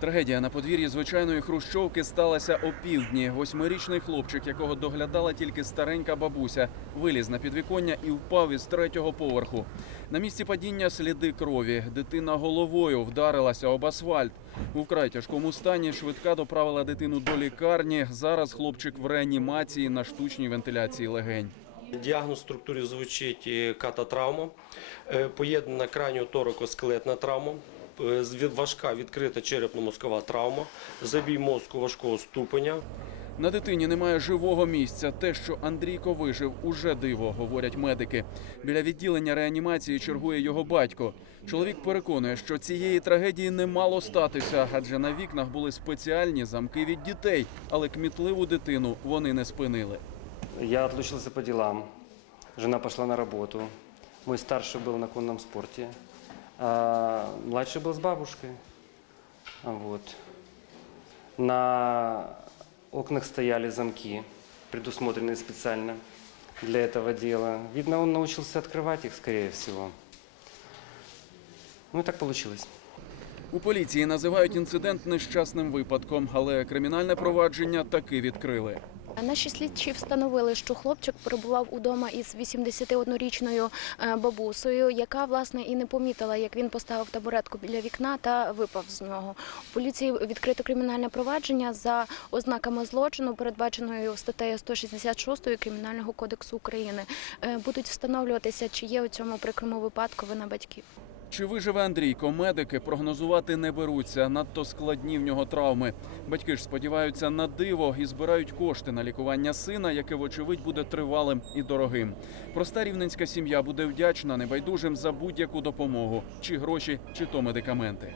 Трагедія на подвір'ї звичайної хрущовки сталася опівдні. Восьмирічний хлопчик, якого доглядала тільки старенька бабуся, виліз на підвіконня і впав із третього поверху. На місці падіння сліди крові. Дитина головою вдарилася об асфальт. У вкрай тяжкому стані швидка доправила дитину до лікарні. Зараз хлопчик в реанімації на штучній вентиляції легень. Діагноз в структурі звучить е, кататравма, е, поєднана краніоторикоскелетна травма, важка відкрита черепно-мозкова травма, забій мозку важкого ступеня, На дитині немає живого місця. Те, що Андрійко вижив, уже диво, говорять медики. Біля відділення реанімації чергує його батько. Чоловік переконує, що цієї трагедії не мало статися, адже на вікнах були спеціальні замки від дітей, але кмітливу дитину вони не спинили. Я отлучился по делам. Жена пошла на работу. Мой старший был на конном спорте А младший был с бабушкой. А Вот. На окнах стояли замки, предусмотренные специально для этого дела. Видно, он научился открывать их, скорее всего. Ну и так получилось. У поліції називають інцидент нещасним випадком, але кримінальне провадження таки відкрили. Наші слідчі встановили, що хлопчик перебував удома із 81-річною е, бабусею, яка власне і не помітила, як він поставив табуретку біля вікна та випав з нього. У поліції відкрито кримінальне провадження за ознаками злочину, передбаченою статтею 166 Кримінального кодексу України. Е, Будуть встановлюватися, чи є у цьому прикрому випадку вина батьків. Чи виживе Андрійко? Медики прогнозувати не беруться. Надто складні в нього травми. Батьки ж сподіваються на диво і збирають кошти на лікування сина, яке вочевидь буде тривалим і дорогим. Проста рівненська сім'я буде вдячна небайдужим за будь-яку допомогу, чи гроші, чи то медикаменти.